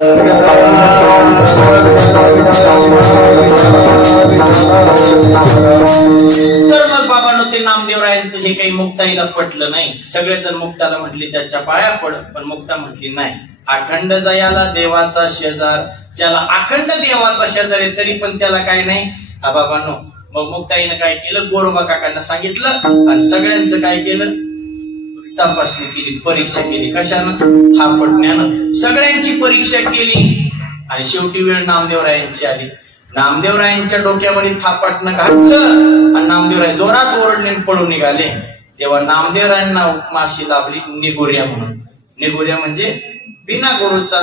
तर मग बाबांनो ते नामदेवरायांचं हे काही मुक्ताईला पटलं नाही. सगळेजण मुक्ताला म्हटली त्याच्या पाया पड, पण मुक्ता म्हटली नाही. अखंड जयाला देवाचा शेजार, ज्याला अखंड देवाचा शेजार आहे तरी पण त्याला काय नाही. बाबांनो मग मुक्ताईनं काय केलं, गोरोबा काकांना सांगितलं आणि सगळ्यांचं काय केलं, तपासणी केली, परीक्षा केली. कशानं? थापटण्यानं सगळ्यांची परीक्षा केली. आणि शेवटी वेळ नामदेवरायांची आली. नामदेवरायांच्या डोक्यामध्ये थापटणं घातलं आणि नामदेवराय जोरात ओरडले पळून निघाले. तेव्हा नामदेवरायांना उपमा अशी लाभली निगोऱ्या म्हणून. निगोऱ्या म्हणजे बिना गुरुचा.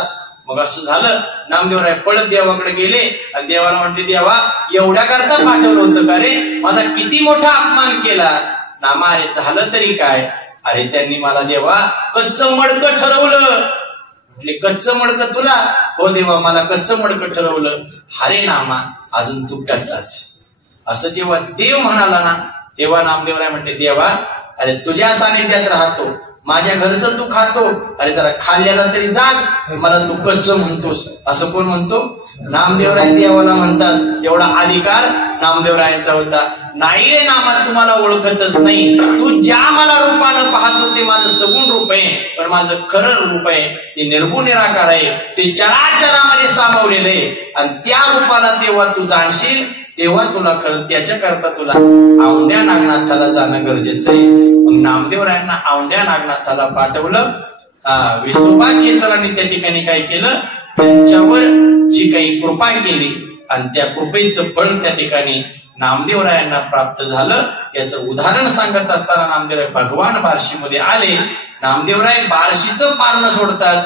मग असं झालं, नामदेवराय पळत देवाकडे गेले आणि देवाला म्हटले, देवा एवढ्या करता पाठवलं होतं का रे, माझा किती मोठा अपमान केला. नामा अरे झालं तरी काय, अरे त्यांनी मला देवा कच्चं मडकं ठरवलं. म्हटले कच्चं मडकं तुला? हो देवा मला कच्चं मडकं ठरवलं. अरे नामा अजून तू कच्चाच. असं जेव्हा देव म्हणाला ना तेव्हा नामदेवराय म्हटले, देवा अरे तुझ्या सानिध्यात राहतो, माझ्या घरचं तू खातो, अरे जरा खाल्ल्याला तरी जाग, मला तू कच्चं म्हणतोस. असं कोण म्हणतो? नामदेवराय देवाला म्हणतात. एवढा अधिकार नामदेवरायांचा होता. नाही रे नामा तुम्हाला ओळखतच नाही, तू ज्या मला रूपानं पाहतो ते माझं सगुण रूप आहे, पण माझं खरं रूप आहे ते निर्गुण निराकार आहे, ते चराचरामध्ये सामावलेलं आहे. आणि त्या रूपाला तेव्हा तू जाणशील तेव्हा तुला खरं त्याच्याकरता तुला औंध्या नागनाथाला जाणं गरजेचं आहे. मग नामदेवरायांना औंध्या नागनाथाला पाठवलं. विसोबा खेचरांनी त्या ठिकाणी काय केलं, त्यांच्यावर जी काही कृपा केली आणि त्या कृपेचं फळ त्या ठिकाणी नामदेवरायांना प्राप्त झालं. याचं उदाहरण सांगत असताना नामदेवराय भगवान बार्शीमध्ये आले. नामदेवराय बार्शीचं पारणं सोडतात,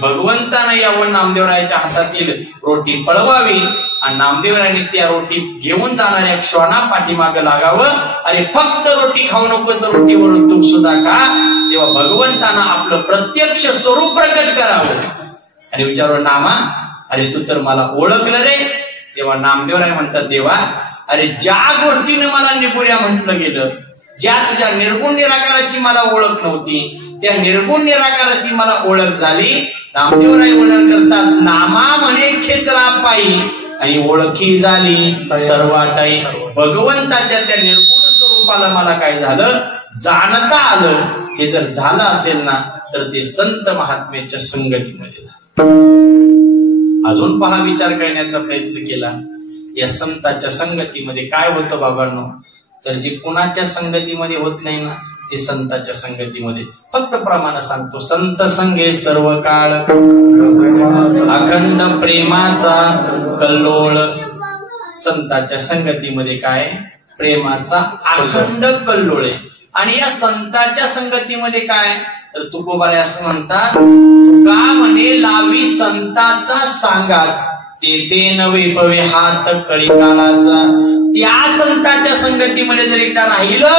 भगवंतानं यावं नामदेवरायाच्या हातातील रोटी पळवावी आणि नामदेवरायांनी त्या रोटी घेऊन जाणाऱ्या श्वाना पाठीमागं लागावं. अरे फक्त रोटी खाऊ नको तर रोटीवरून तूप सुद्धा खा. तेव्हा भगवंतानं आपलं प्रत्यक्ष स्वरूप प्रकट करावं. आणि विचारलं, नामा अरे तू तर मला ओळखलं रे. तेव्हा नामदेवराय म्हणतात, देवा अरे ज्या गोष्टीने मला निगुऱ्या म्हटलं गेलं, ज्या तुझ्या निर्गुण निराकाराची मला ओळख नव्हती, त्या निर्गुण निराकाराची मला ओळख झाली. नामदेवराय वर्णन करतात, नामा म्हणे खेचरा पायी आणि ओळखी झाली सर्वाटाई. भगवंताच्या त्या निर्गुण स्वरूपाला मला काय झालं, जाणता आलं. हे जर झालं असेल ना तर ते संत महात्म्याच्या संगतीमध्ये झालं. अजून पहा, विचार करण्याचा प्रयत्न केला. या संताच्या संगतीमध्ये काय होतं बाबांनो, तर जे कुणाच्या संगतीमध्ये होत नाही ना ते संताच्या संगतीमध्ये. फक्त प्रमाण सांगतो, संत संगे सर्व काळ अखंड प्रेमाचा कल्लोळ. संताच्या संगतीमध्ये काय, प्रेमाचा अखंड कल्लोळ आहे. आणि या संताच्या संगतीमध्ये काय, तर तुकोबाराय असं म्हणतात, तुका म्हणे लावी संताचा सांगात, ते नवे पवे हात कळी काळाचा. त्या संताच्या संगतीमध्ये जर एकदा राहिलं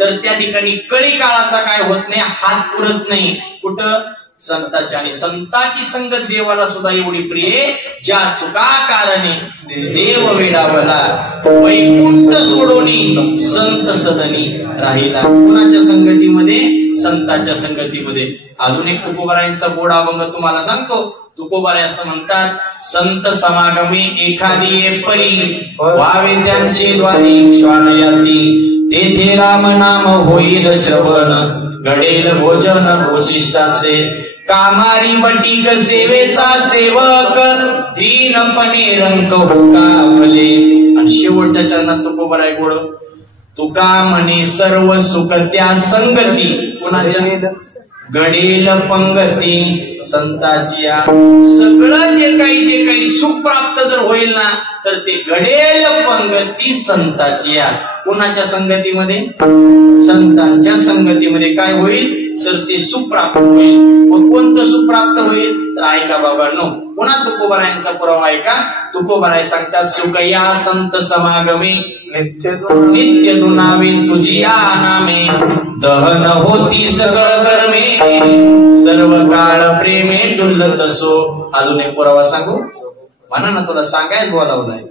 तर त्या ठिकाणी कळी काळाचा काय होत नाही, हात पुरत नाही. कुठं? संताच्या. आणि संताची संगत देवाला सुद्धा एवढी प्रिय, ज्या सुखा कारणे देव वेडावला, वैकुंठ सोडोनी संत सदनी राहिला. कुणाच्या संगतीमध्ये? संताच्या संगतीमध्ये. अजून एक तुकोबारायांचा गोड अभंग तुम्हाला सांगतो. तुकोबाराय असं म्हणतात, संत समागमी एखादी परी, व्हावे त्यांचे द्वारी श्वानयाती, तेथे राम नाम होईल श्रवण, घडेल भोजन भोशिष्टाचे, कामारी बटीक सेवेचा सेवक, दीनपणे रंक होका फले. आणि शेवटच्या चरणात तुकोबाराय गोड, तुका म्हणे सर्व सुख त्या संगती. कुणाच्या? घडेल पंगती संताची. सगळं जे काही सुख प्राप्त जर होईल ना तर ते घडेल पंगती संताची. कोणाच्या संगतीमध्ये? संतांच्या संगतीमध्ये काय होईल, तर ते सुख प्राप्त होईल. मग कोणतं सुख प्राप्त होईल, तर ऐका बाबांनो, पुन्हा तुकोबारायांचा पुरावा ऐका. तुकोबाराय सांगतात, सुख या संत समागमे नित्य दुनावे तुझी या नामे, दहन होती सगळ कर्मे, सर्व काळ प्रेमे डुलत असो. अजून एक पुरावा सांगू? म्हणा ना, तुला सांगायच बोलावलाय.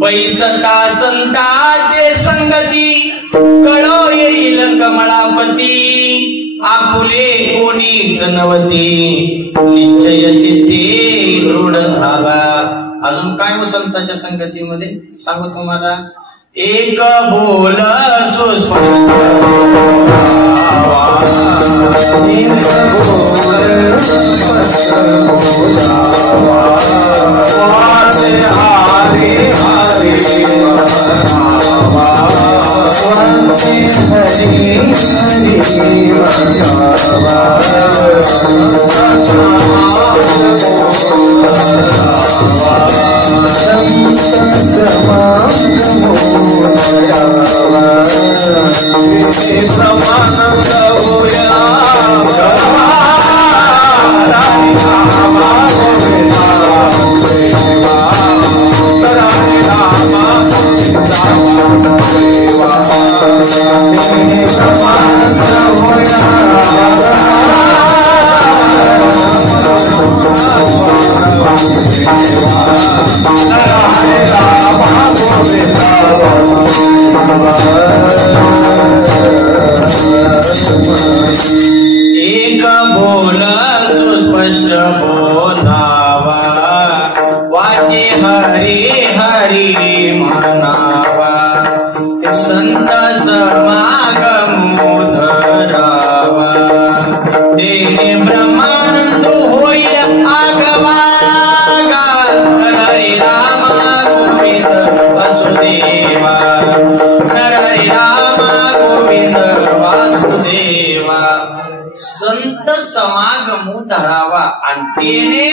बैसता संताचे संगती, कळो येईल कमळापती, आपुले कोणीच नव्हती, निश्चय चित्ते दृढ झाला. अजून काय हो संतांच्या संगतीमध्ये सांगू तुम्हाला. एक बोल सुस्पष्ट, एक बोल सुस्पष्ट बोलावा, वाचे हरी हरी म्हणावा. संत समागमो धरावा, तेने ब्रह्मानंद होईल आगवा. हरे राम गोविंद वासुदेवा, हरे राम गोविंद वासुदेवा. संत समागमो धरावा आणि तेने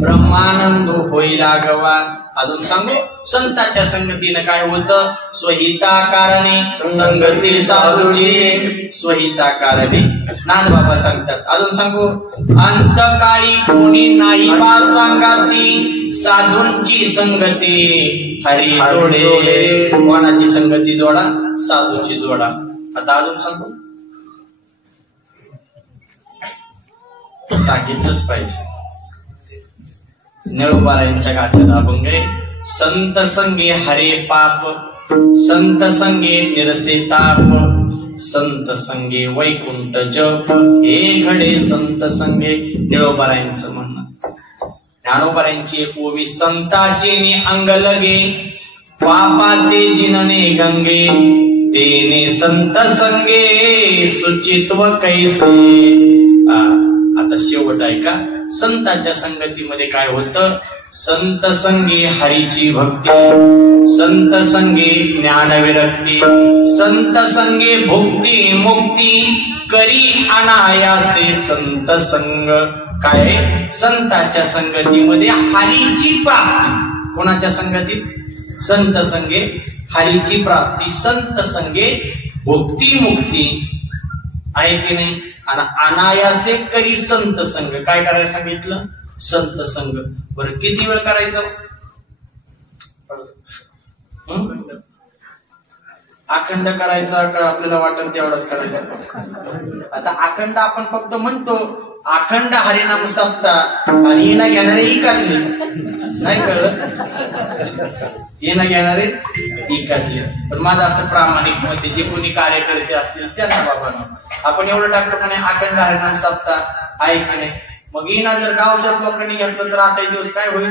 ब्रह्मानंद होईल आगवा. अजून सांगू संतांच्या संगतीनं काय होतं. स्वहिताकारणे संगती साधूची, स्वहिताकारणे नानबाबा सांगतात. अजून सांगू अंतकाळी कोणी नाही बा सांगाती, साधूंची संगती हरी जोडे. कोणाची संगती जोडा, साधूची जोडा. आता अजून सांगू सांगितलंच पाहिजे. निळोबारायांच्या गाथ्यात अभंग आहे. संत संगे हरे पाप, संत संगे निरसे ताप, संत संगे वैकुंठ जप, हे घडे संत संगे. निळोबारायांचं म्हणणं. ज्ञानोबारायांची एक ओवी. संताची नि अंग लगे, पापा ते जिनने गंगे, तेने संत संगे सुचित्व कैसे. आता शेवट आहे का. संतांच्या संगतीमध्ये काय होतं. संत संगी हरीची भक्ती, संत संगी ज्ञान विरक्ती, संत संगी भुक्ती मुक्ती, करी अनायासे संत संग. काय संतांच्या संगतीमध्ये हरीची प्राप्ती. कोणाच्या संगतीत. संत संगे हरीची प्राप्ती, संत संगे भुक्ती मुक्ती आहे की नाही. आणि अनायासे करी संत संघ. काय करायला सांगितलं. संत संघ. बरं किती वेळ करायचं. अखंड करायचा का आपल्याला वाटेल तेवढाच करायचा. आता अखंड आपण फक्त म्हणतो अखंड हरिनाम सप्ताह, आणि येणं घेणारे इकातले नाही कळत. येणं घेणारे इकातले. पण माझं असं प्रामाणिक मत, जे कोणी कार्यकर्ते असतील त्यांना बाबा आपण एवढं टाकतो का नाही अखंड हरिनाम सप्ताह आहे की नाही. मग येणं जर गावच्या लोकांनी घेतलं तर 8 दिवस काय होईल.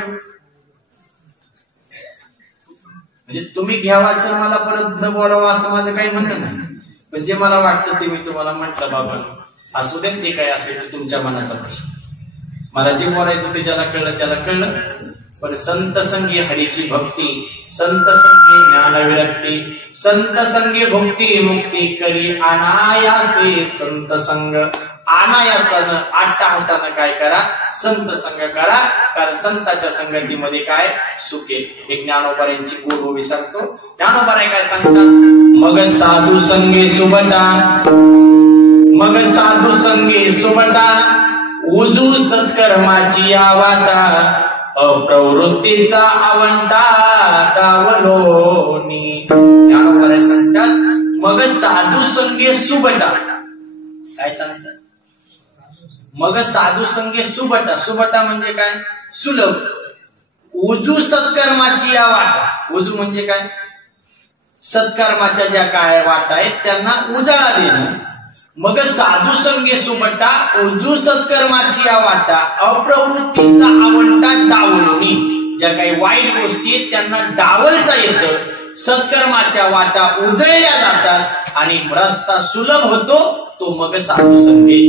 म्हणजे तुम्ही घ्यावाचं मला परत न बोलावं असं माझं काही म्हणणं नाही. पण जे मला वाटतं ते मी तुम्हाला म्हटलं बाबा. असू दे जे काय असेल ते तुमच्या मनाचा प्रश्न. मला जे बोलायचं ते ज्याला कळलं त्याला कळलं. पण संत संगी हरीची भक्ती, संत संगी ज्ञान विरक्ती, संत संगी भुक्ती मुक्ती, करी अनायासे संत संग. अनायासानं अट्टहासानं काय करा. संत संग करा. कारण संतांच्या संगतीमध्ये काय सुख आहे. एक ज्ञानोबारायांची गोड ओवी सांगतो. ज्ञानोबाराय काय सांगतात. मग साधू संगे सुबटा, मग साधू संगे सुबटा, उजू सत्कर्माची आवाटा, अप्रवृत्तीचा आवंटा कावलोनी. ज्ञानोबाराय सांगतात मग साधू संगे सुबटा. काय सांगतात. मग साधू संगे सुबटा. सुबटा म्हणजे काय. सुलभ. उजू सत्कर्माची या वाटा. उजू म्हणजे काय. सत्कर्माच्या ज्या काय वाटा आहेत त्यांना उजाळा देणं. मग साधू संगे सुबटा उजू सत्कर्माची या वाटा अप्रवृत्तीचा आवडता डावलुनी. ज्या काही वाईट गोष्टी त्यांना डावलता येतं, सत्कर्माच्या वाटा उजळल्या जातात आणि रस्ता सुलभ होतो तो मग साधू संगे.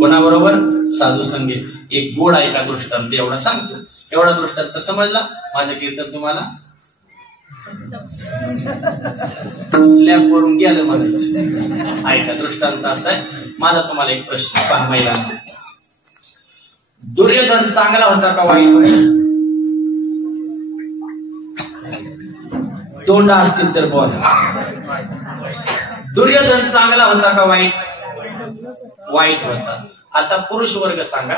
कोणाबरोबर? साधू संगे. एक गोड ऐका दृष्टांत एवढा सांगतो. एवढा दृष्टांत समजला? माझं कीर्तन तुम्हाला स्लॅब वरून गेलं म्हणायचं. ऐका दृष्टांत असा आहे. माझा तुम्हाला एक प्रश्न पहा महिलांना. दुर्योधन चांगला होता का वाईट? तोंड असतील तर बोला. दुर्योधन चांगला होता का वाईट? वाईट होता. आता पुरुष वर्ग सांगा.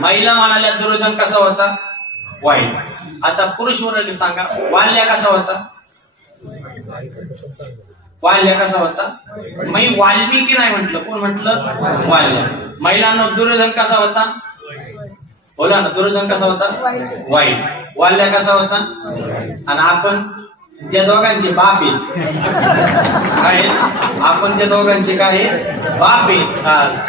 महिला म्हणाल्या दुर्योधन कसा होता? वाईट. आता पुरुष वर्ग सांगा वाल्या कसा होता? वाल्या कसा होता? मी वाल्मिकी नाही म्हटलं. कोण म्हटलं? वाल्या. महिलांना दुर्योधन कसा होता? बोला ना. दुर्योधन कसा होता? वाईट. वाल्या कसा होता? आणि आपण त्या दोघांचे बाप आहेत. आपण त्या दोघांचे काय बाप आहेत.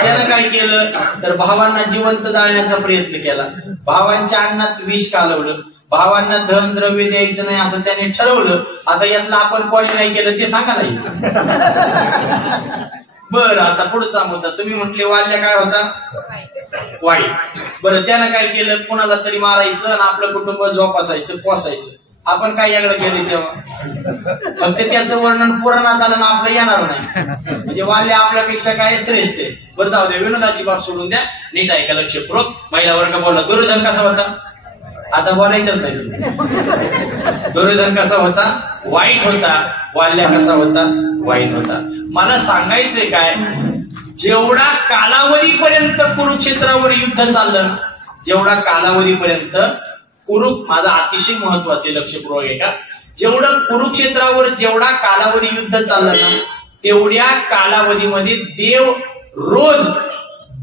त्यानं काय केलं तर भावांना जिवंत जाळण्याचा प्रयत्न केला. भावांच्या अन्नात विष कालवलं. भावांना धन द्रव्य द्यायचं नाही असं त्याने ठरवलं. आता यातलं आपण कोणी नाही केलं ते सांगा नाही. बरं, आता पुढचा मुद्दा. तुम्ही म्हटले वाल्या काय होता? वाईट. बरं, त्यानं काय केलं? कोणाला तरी मारायचं आणि आपलं कुटुंब जोपासायचं, पोसायचं. आपण काय याकडे गेले तेव्हा? फक्त त्याचं वर्णन पुराणात आलं ना आपलं येणार नाही. म्हणजे वाल्य आपल्यापेक्षा काय श्रेष्ठ आहे. बरं जाऊ द्या, विनोदाची बाब सोडून द्या. नीट ऐका लक्षपूर्वक. महिला वर्ग बोला. दुर्योधन कसा होता? आता बोलायचंच नाही. दुर्योधन कसा होता? वाईट होता. वाल्या कसा होता? वाईट होता. मला सांगायचंय काय, जेवढा कालावधीपर्यंत कुरुक्षेत्रावर युद्ध चाललं, जेवढा कालावधीपर्यंत माझा अतिशय महत्वाचे लक्षपूर्वक आहे का, जेवढं कुरुक्षेत्रावर जेवढा कालावधी युद्ध चाललं ना, तेवढ्या कालावधीमध्ये देव रोज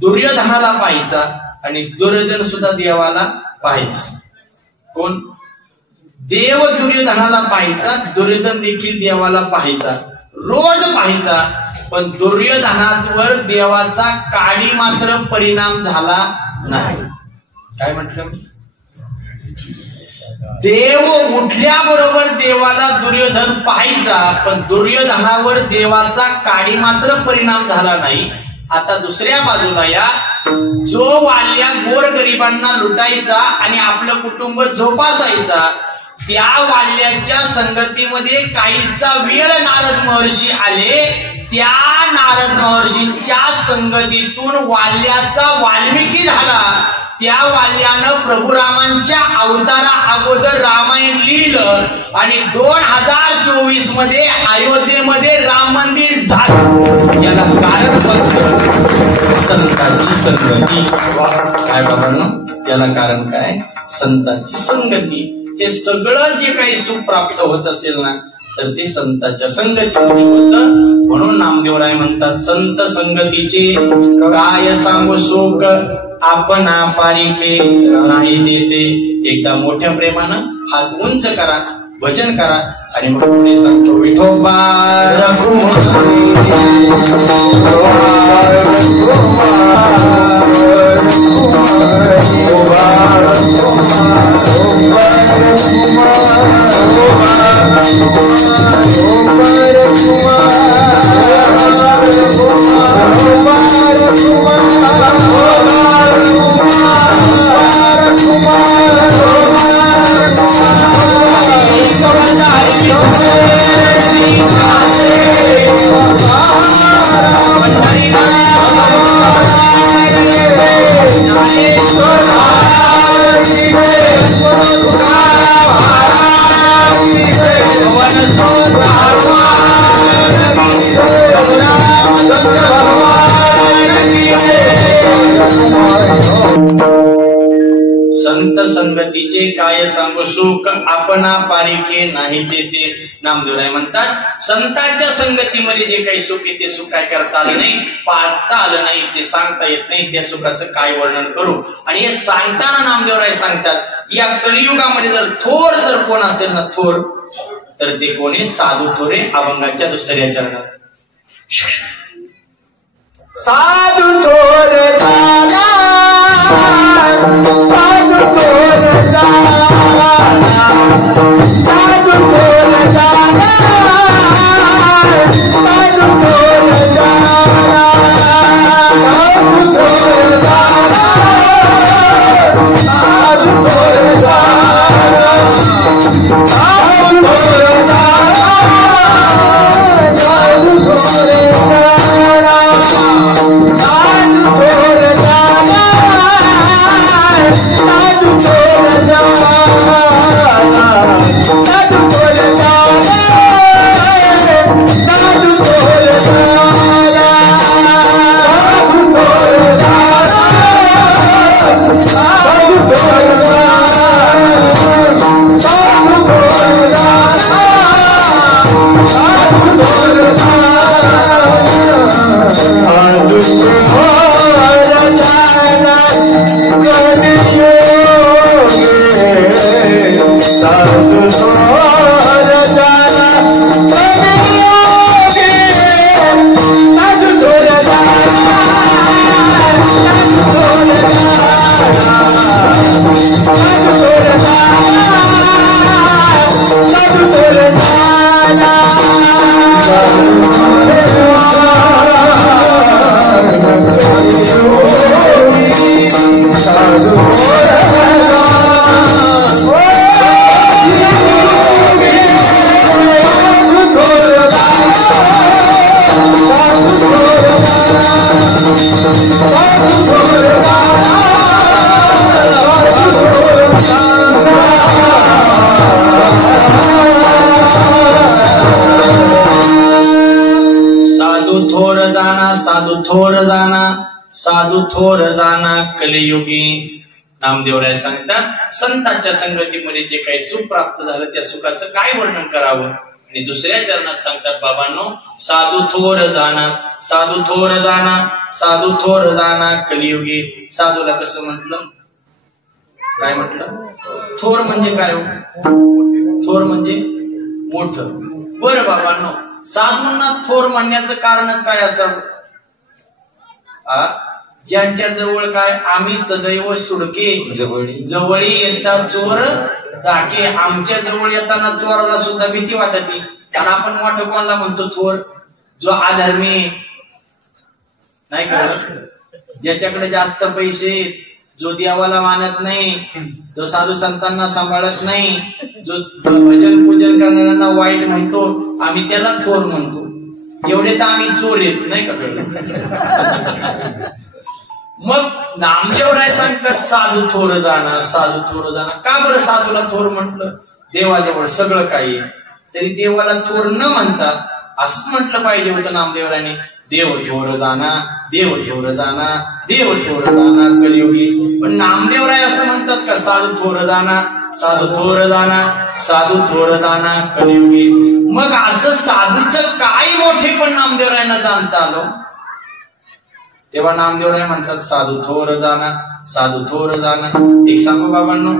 दुर्योधनाला पाहायचा आणि दुर्योधन सुद्धा देवाला पाहायचा. कोण? देव दुर्योधनाला पाहायचा, दुर्योधन देखील देवाला पाहायचा, रोज पाहायचा. पण दुर्योधनावर देवाचा काडी मात्र परिणाम झाला नाही. काय म्हटलं? देव उठल्याबरोबर देवाला दुर्योधन पाहायचा, पण दुर्योधनावर देवाचा काडी मात्र परिणाम झाला नाही. आता दुसऱ्या बाजूला या, जो वाल्या गोरगरिबांना लुटायचा आणि आपलं कुटुंब झोपासायचा, त्या वाल्याच्या संगतीमध्ये काहीसा वेळ नारद महर्षी आले. त्या नारद महर्षींच्या संगतीतून वाल्याचा वाल्मिकी झाला. त्या वाल्यानं प्रभुरामांच्या अवतारा अगोदर रामायण लिहिलं आणि 2024 मध्ये अयोध्येमध्ये राम मंदिर झालं. याला कारण फक्त संतांची संगती. काय बाबांनो, याला कारण काय? संतांची संगती. हे सगळं जे काही सुख प्राप्त होत असेल ना, तर ते संतांच्या संगतीमध्ये होतं. म्हणून नामदेवराय म्हणतात, संत संगतीचे काय सांगू सुख, आपणा पारिके नाही देते. एकदा मोठ्या प्रेमानं हात उंच करा, भजन करा आणि मग पुढे सांगतो विठोबा संत संगतीचे काय सांगू सुख, आपणा पारिके नाही देते. नामदेवराय म्हणतात, संतांच्या संगतीमध्ये जे काही सुख आहे ते सुख काय करता आलं नाही, पाळता आलं नाही, ते सांगता येत नाही. त्या सुखाचं काय वर्णन करू. आणि हे सांगताना नामदेवराय सांगतात, या कलियुगामध्ये जर थोर जर कोण असेल ना, थोर, तर ते कोणी साधू थोरे अभंगाच्या दुसऱ्या चरणात. साधू थोर जाना, साधू थोर जाना, साधू थोर जाना, साधू थोर जाना, साधू थोर जाना, साधू थोर जाना, साधू थोर जाना, साधू थोर जाना, साधु थोर जाना, साधु थोर जाना, साधु थोर जाना, साधु थोर जाना, साधु थोर जाना, साधु थोर जाना, साधु थोर जाना, साधु थोर जाना, साधु थोर जाना, कलियोगे साधु थोर जाना, साधु थोर जाना, साधु थोर जाना, साधु थोर जाना, साधु थोर साधू थोर जाना, साधू थोर जाना, साधू थोर जाना कलियुगी. नामदेवराय सांगतात संतांच्या संगतीमध्ये जे काही सुख प्राप्त झालं त्या सुखाचं काय वर्णन करावं. आणि दुसऱ्या चरणात सांगतात बाबांनो, साधू थोर जाना, साधू थोर जाना, साधू थोर जाना कलियुगी. साधूला कसं म्हटलं, काय म्हटलं, थोर म्हणजे काय हो, थोर म्हणजे मोठं. बरं बाबांनो, साधूंना थोर म्हणण्याचं कारणच काय असावं. ज्यांच्या जवळ काय, आम्ही सदैव सुडके जवळी येता चोर दाके. आमच्या जवळ येताना चोराला सुद्धा भीती वाटते. आणि आपण मोठं कोणाला म्हणतो थोर, जो अधर्मी नाही का, ज्याच्याकडे जास्त पैसे, जो देवाला मानत नाही, जो साधू संतांना सांभाळत नाही, जो भजन पूजन करणाऱ्यांना वाईट म्हणतो, आम्ही त्याला थोर म्हणतो. एवढे तर आम्ही चोर येत नाही का कळलं. मग नामदेवराय सांगतात साधू थोर जाणं, साधू थोर जाणं. का बरं साधूला थोर म्हटलं, देवाजवळ सगळं काही तरी देवाला थोर न म्हणता असं म्हटलं पाहिजे होतं नामदेवरायने, देव थोर जाना, देव थोर जाना, देव थोर जाना कलियुगी. पण नामदेवराय असं म्हणतात का, साधू थोर जाना, साधू थोर जाना, साधू थोर जाना कलियुगी. मग असं साधूचं काय मोठे पण नामदेवरायांना जाणता आलं. तेव्हा नामदेवराय म्हणतात साधू थोर जाना, साधू थोर जाना. एक सांगू बाबांनो,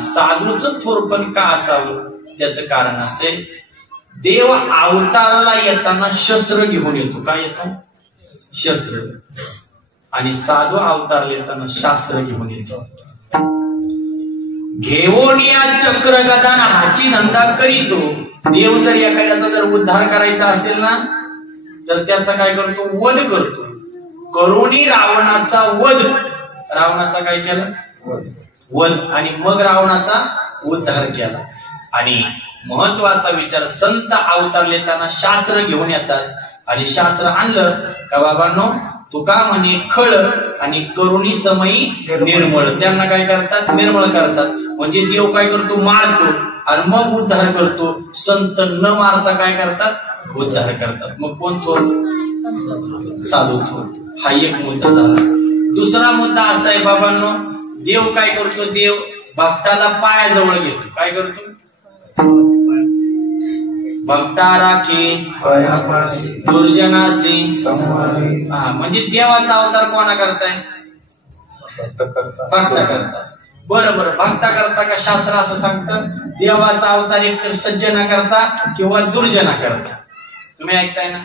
साधूचं थोरपण का असावं, त्याचं कारण असेल, देव अवताराला येताना शस्त्र घेऊन येतो. काय येतो, शस्त्र. आणि साधू अवताराला येताना शास्त्र घेऊन येतो. घेऊन या चक्र गदान हाची धंदा करीतो. देव जर एखाद्याचा जर उद्धार करायचा असेल ना, तर त्याचा काय करतो, वध करतो. करोनी रावणाचा वध, रावणाचा काय केला, वध. आणि मग रावणाचा उद्धार केला. आणि महत्वाचा विचार, संत अवतार येताना शास्त्र घेऊन येतात. आणि शास्त्र आणलं का बाबांनो, तुका म्हणे खळ आणि करुणी समयी निर्मळ. त्यांना काय करतात, निर्मळ करतात. म्हणजे देव काय करतो, मारतो आणि मग उद्धार करतो. संत न मारता काय करतात, उद्धार करतात. मग कोण थोर, साधू थोर. हा एक मुद्दा झाला. दुसरा मुद्दा असा आहे बाबांनो, देव काय करतो, देव भक्ताला पायाजवळ घेतो. काय करतो, भक्ता राखी दुर्जनासी. म्हणजे देवाचा अवतार कोणा करताय, भक्ता करता. बरोबर, भक्ता करता का शास्त्र असं सांगतं, देवाचा अवतार एकतर सज्जना करता किंवा दुर्जना करता. तुम्ही ऐकताय ना,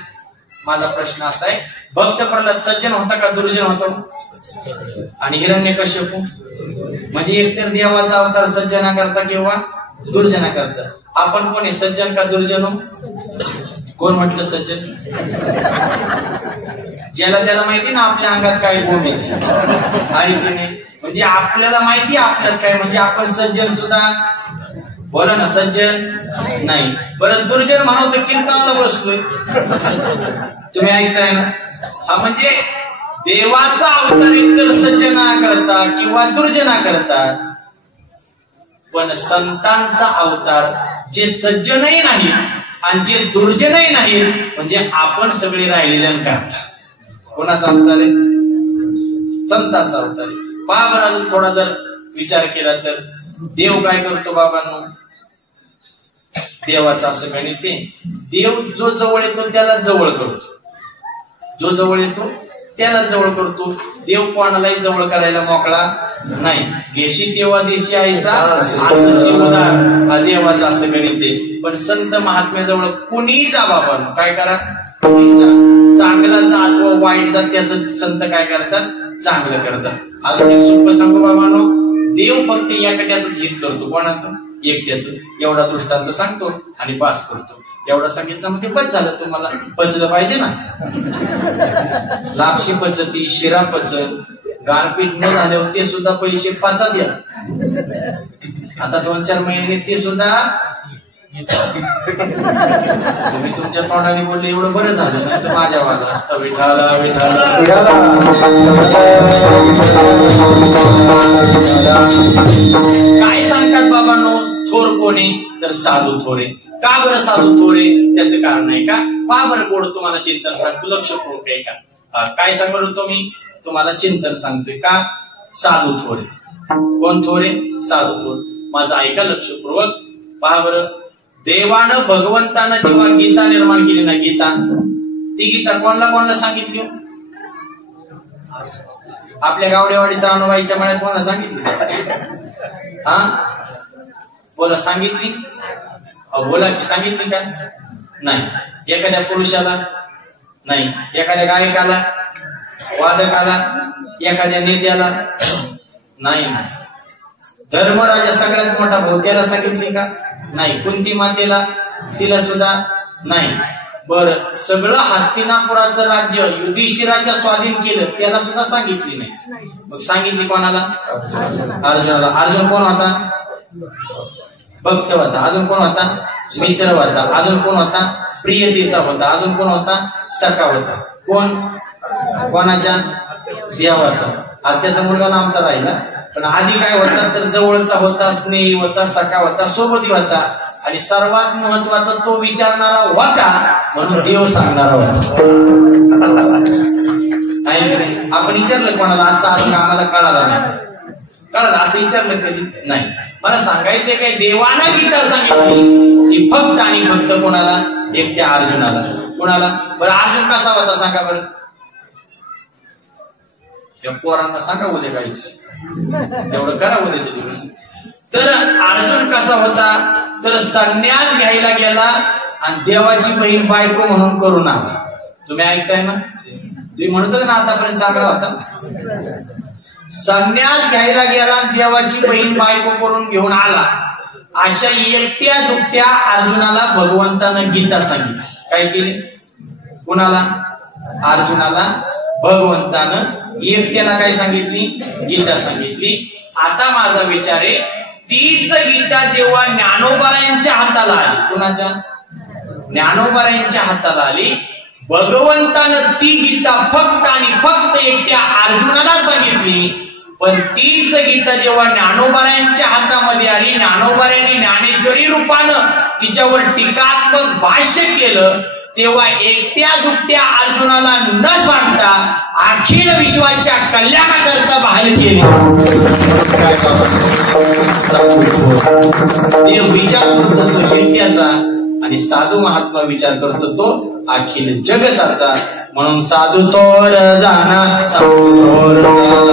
माझा प्रश्न असा आहे, भक्त प्रल्हाद सज्जन होता का दुर्जन होता? आणि हिरण्यकश्यपू म्हणजे एकतर देवाचा अवतार सज्जना करता किंवा दुर्जना करता. आपण कोणी सज्जन का दुर्जन? कोण म्हटलं सज्जन? ज्याला त्याला माहिती ना आपल्या अंगात काय गुण आहे आणि म्हणजे आपल्याला माहिती आपल्यात काय, म्हणजे आपण सज्जन सुद्धा बोला ना सज्जन नाही. बरं दुर्जन म्हणू तर कीर्तनाला बसलोय, तुम्ही ऐकताय ना. हा म्हणजे देवाचा अवतार एकतर सज्जना करता किंवा दुर्जना करतात, पण संतांचा अवतार जे सज्जनही नाही आणि जे दुर्जनही नाही म्हणजे आपण सगळे राहिलेल्या करता. कोणाचा अवतार आहे? संतांचा अवतार आहे. बाबा अजून थोडा जर विचार केला तर देव काय करतो बाबांनो? देवाचं असं गणित ते, देव जो जवळ येतो त्याला जवळ करतो, जो जवळ येतो त्याला जवळ करतो. देव कोणालाही जवळ करायला मोकळा नाही. घेशी तेव्हा देशी आयसा हा देवाचा असं गणित आहे. पण संत महात्म्याजवळ कुणीही जा बाबांनो, काय करा, चांगला जा अथवा वाईट जा, त्याचं संत काय करतात? चांगलं करतात. अजून एक सोपं सांगू बाबांनो, देव फक्त एकट्याच हित करतो. कोणाचं? एकट्याचं. एवढा दृष्टांत सांगतो आणि पास करतो. एवढं सांगितलं म्हणजे बस झालं. तुम्हाला पचलं पाहिजे ना. लापशी पचती, शिरा पचल, गारपीट न झाल्यावर ते सुद्धा पैसे पाचा द्या. आता 2-4 महिने ते सुद्धा तुम्ही तुमच्या तोंडाने बोलले एवढं बरं झालं, नाही तर माझ्या वाला असतं विठाला विठाला. काय सांगतात बाबांनो? थोर कोणी तर साधू थोरे. का बरं साधू थोरे? त्याचं कारण आहे का? पहा बरं कोण तुम्हाला चिंतन सांगतो, लक्षपूर्वक आहे का? काय सांगतो मी तुम्हाला चिंतन सांगतोय का? साधू थोरे. कोण थोरे? साधू थोर. माझं ऐका लक्षपूर्वक. पहा बरं, देवानं भगवंतानं जेव्हा गीता निर्माण केली ना, गीता, ती गीता कोणाला सांगितली? आपल्या गावडेवाडीत अनुभवाईच्या मळ्यात कोणाला सांगितली? हा बोला, सांगितली? बोला की सांगितली का? नाही. एखाद्या पुरुषाला नाही, एखाद्या गायकाला, वादकाला, एखाद्या नेत्याला नाही. धर्मराजा सगळ्यात मोठा भाऊ त्याला सांगितली का? नाही. कुंती मातेला, तिला सुद्धा नाही. बर, सगळं हस्तिनापुराचं राज्य युधिष्ठिराच्या स्वाधीन केलं, त्याला सुद्धा सांगितली नाही. मग सांगितली कोणाला? अर्जुनाला. अर्जुन कोण होता? भक्त होता. अजून कोण होता? मित्र होता. अजून कोण होता? प्रियतेचा होता. अजून कोण होता? सखा होता. कोण? कोणाच्या? देवाचा. आत्याचा मुलगा आमचा राहिला, पण आधी काय होता तर जवळचा होता, स्नेही होता, सखा होता, सोबती होता, आणि सर्वात महत्वाचा तो विचारणारा होता म्हणून देव सांगणारा होता. आपण विचारलं कोणाला आजचा अर्थ आम्हाला कळाला नाही, कळालं असं विचारलं कधी नाही. मला सांगायचंय काय, देवाना गीता सांगितली ती फक्त आणि फक्त कोणाला? एकट्या अर्जुनाला. कोणाला? बरं अर्जुन कसा होता सांगा बरं? या पोरांना सांगा उद्या काहीतरी, तेवढं करा उद्याचे दिवस. तर अर्जुन कसा होता तर संन्यास घ्यायला गेला आणि देवाची बहीण बायको म्हणून करून आला. तुम्ही ऐकताय ना? तुम्ही म्हणतो ना आतापर्यंत चांगला होता. संन्यास घ्यायला गेला, देवाची बहीण बायको करून घेऊन आला. अशा एकट्या दुकट्या अर्जुनाला भगवंतानं गीता सांगितली. काय केली? कुणाला? अर्जुनाला भगवंतानं एकट्याला काय सांगितली? गीता सांगितली. आता माझा विचार आहे, तीच गीता जेव्हा ज्ञानोबारायांच्या हाताला आली, कुणाच्या? ज्ञानोबारायांच्या हाताला आली. भगवंतानं ती गीता फक्त आणि फक्त एकट्या अर्जुनाला सांगितली. पण तीच गीता जेव्हा ज्ञानोबारायांच्या हातामध्ये आली, ज्ञानोबारायांनी ज्ञानेश्वरी रूपानं तिच्यावर टीकात्मक भाष्य केलं, तेव्हा एकट्या दुकट्या अर्जुनाला न सांगता अखिल विश्वाच्या कल्याणाकरता बाहेर केले. देव विचार करतो तो एकट्याचा आणि साधू महात्मा विचार करतो तो अखिल जगताचा. म्हणून साधू तोर जाना, साधू तोर जाना,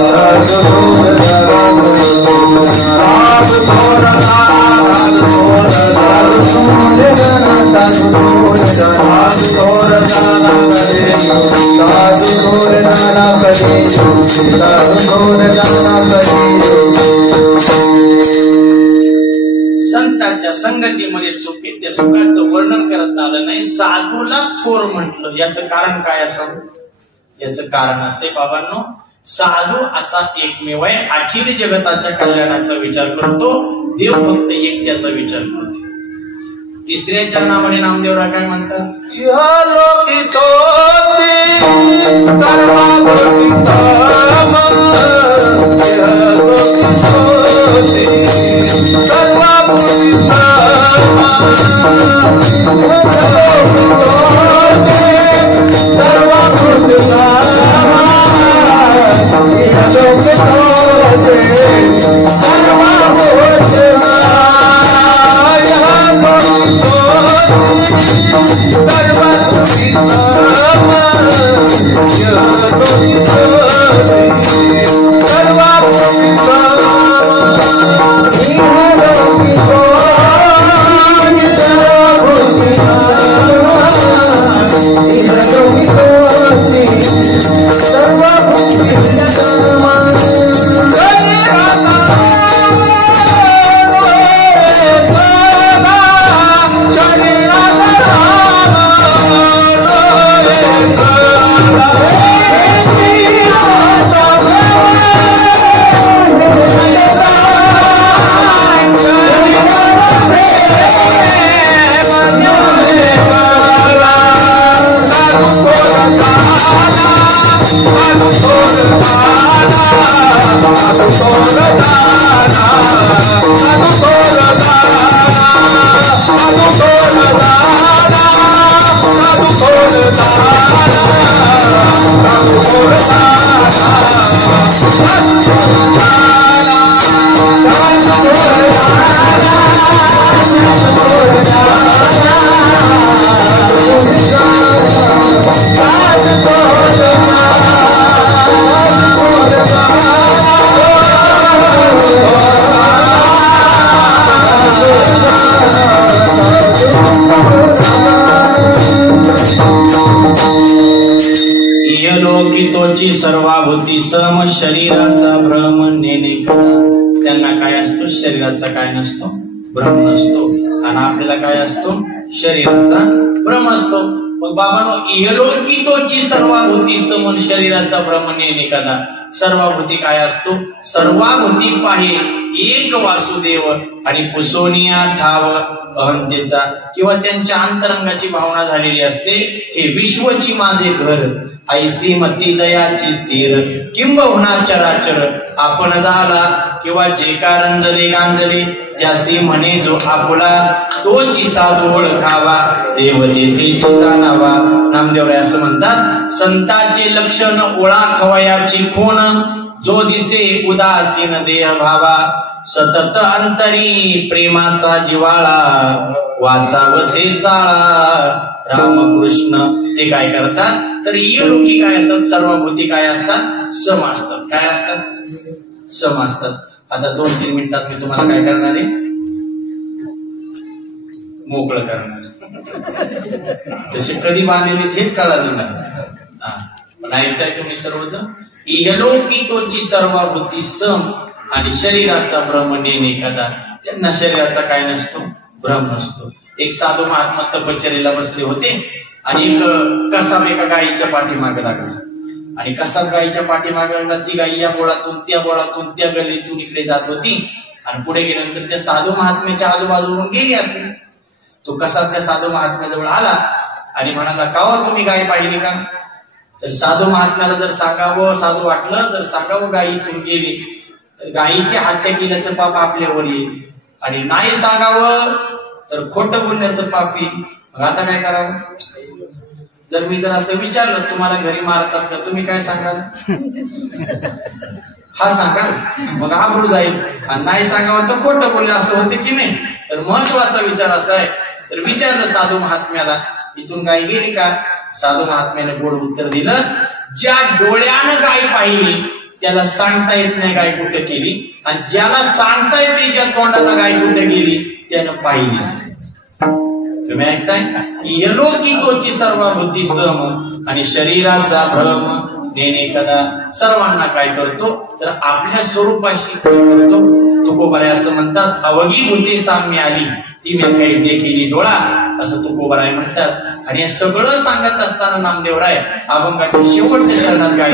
संतांच्या संगतीमध्ये सुख त्या सुखाचं वर्णन करत आलं नाही, साधूला थोर म्हटलं. याचं कारण काय असावं? याचं कारण असे बाबांनो, साधू असा एकमेव आहे, अखिल जगताच्या कल्याणाचा विचार करतो, देव फक्त एकट्याचा विचार करतो. तिसऱ्या चरणामध्ये नामदेवराव काय म्हणतात? लोकितोची सर्वाभूती सम शरीराचा भ्रम नेणे करा. त्यांना काय असतो? शरीराचा काय नसतो? भ्रम नसतो. आणि आपल्याला काय असतो? शरीराचा भ्रम असतो. मग बाबांनो, इहलोकितोची सर्वाभूती सम शरीराचा भ्रम नेणे करा. सर्वाभूती काय असतो? सर्वाभूती पाहे एक वासुदेव आणि पुसोनिया ठाव अहंतेचा किंवा त्यांच्या अंतरंगाची भावना झालेली असते. हे विश्वची माझे घर, ऐसी मती दयाची स्थिर, किंबहुना चराचर आपण झाला किंवा जे का रंजले गांजले, त्यासी म्हणे जो आपुला, तोची साधू ओळखावा, देव जेथे चिंतानावा. नामदेवराय असं म्हणतात, संतांचे लक्षण ओळखावयाची खूण, जो दिसे उदासीन देह भावा, सतत अंतरी प्रेमाचा जिवाळा, वाचा वसे चाळा. रामकृष्ण ते काय करतात? तर इहलोकी काय असतात? सर्वभूती काय असतात? सम असतात. काय असतात? सम असतात. आता 2-3 मिनिटात मी तुम्हाला काय करणार आहे? मोकळं करणार. तसे कधी बांधलेले तेच कळालं नाही. पण ऐकताय तुम्ही सर्वजण? इहलोकितोची सर्वभूती सम आणि शरीराचा भ्रम नेणे कदा. त्यांना शरीराचा काय नसतो? भ्रम नसतो. एक साधू महात्मा तपश्चर्येला बसले होते आणि एक कसाब एका गायीच्या पाठीमागे लागला. आणि कसाब गायीच्या पाठीमागे लागला. ती गायी या बोळातून त्या बोळातून त्या गल्लीतून इकडे जात होती आणि पुढे गेल्यानंतर त्या साधू महात्म्याच्या आजूबाजूवरून गेली असेल. तो कसाब त्या साधू महात्म्याजवळ आला आणि म्हणाला, का हो तुम्ही गाय पाहिली का? तर साधू महात्म्याला जर सांगावं साधू वाटलं तर सांगावं गायी इथून गेली, तर गायीची हत्या केल्याचं पाप आपल्यावर येईल. आणि नाही सांगावं तर खोटं बोलण्याचं पाप येईल. मग आता काय करावं? जर मी जर असं विचारलं, तुम्हाला घरी मारतात का, तुम्ही काय सांगाल? हा सांगाल. मग आबरू जाईल. आणि नाही सांगावं तर खोटं बोलले असं होते की नाही? तर महत्वाचा विचार असा आहे. तर विचारलं साधू महात्म्याला, इथून गाय गेली का? साधू महात्म्याने गोड उत्तर दिलं, ज्या डोळ्यानं गाय पाहिली त्याला सांगता येत नाही गाय कुठे गेली, आणि ज्याला सांगता येते ज्या तोंडाला गाय कुठे गेली त्यानं पाहिली. तुम्ही ऐकताय? इहलोकितोची सर्वभूती सम आणि शरीराचा भ्रम नेहमी एखादा सर्वांना काय करतो तर आपल्या स्वरूपाशी करतो. तुकोबाराय असं म्हणतात, अवघी भूती साम्य आली ती मी काही देखील डोळा, असं तुकोबाराय म्हणतात. आणि हे सगळं सांगत असताना नामदेवराय अभंगाच्या शेवटच्या चरणात गाय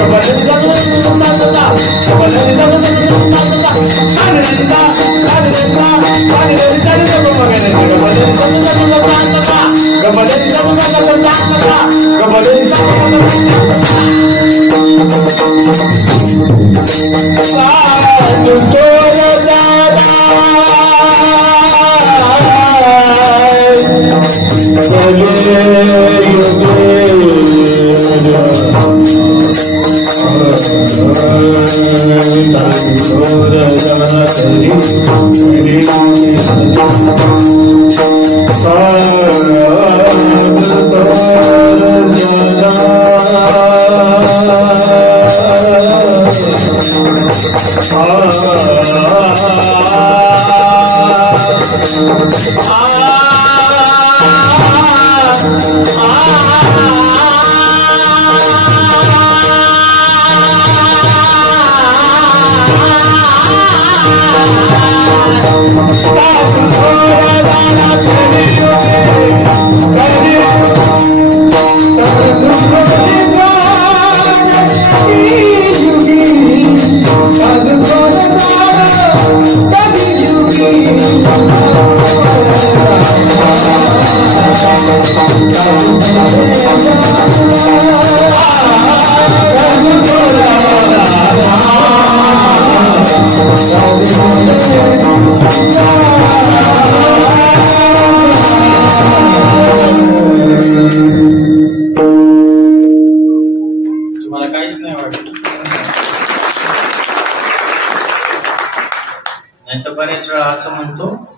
Come on,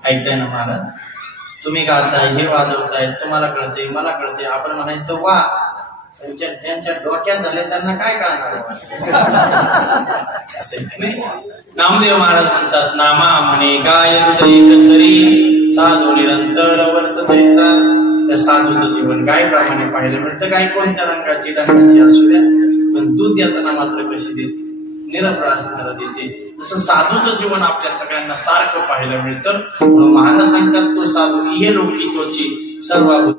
ऐकताय ना महाराज, तुम्ही गाताय, हे वाजवताय, तुम्हाला कळते, मला कळते, आपण म्हणायचं वा, त्यांच्या डोक्यात झाले त्यांना काय कळणार. नामदेव महाराज म्हणतात, नामा म्हणे गाय सरी साधू निरंतर वर्त तैसा. त्या साधूचं जीवन गायप्रमाणे पाहायला मिळतं. गाय कोणत्या रंगाची रंगाची असू द्या, पण दूध देताना मात्र कशी देते, निरभ्रासनाला देते. तसं साधूचं जीवन आपल्या सगळ्यांना सारखं पाहायला मिळतं. म्हणून महाराज सांगतात, तो साधू हे लोकी तोची सर्व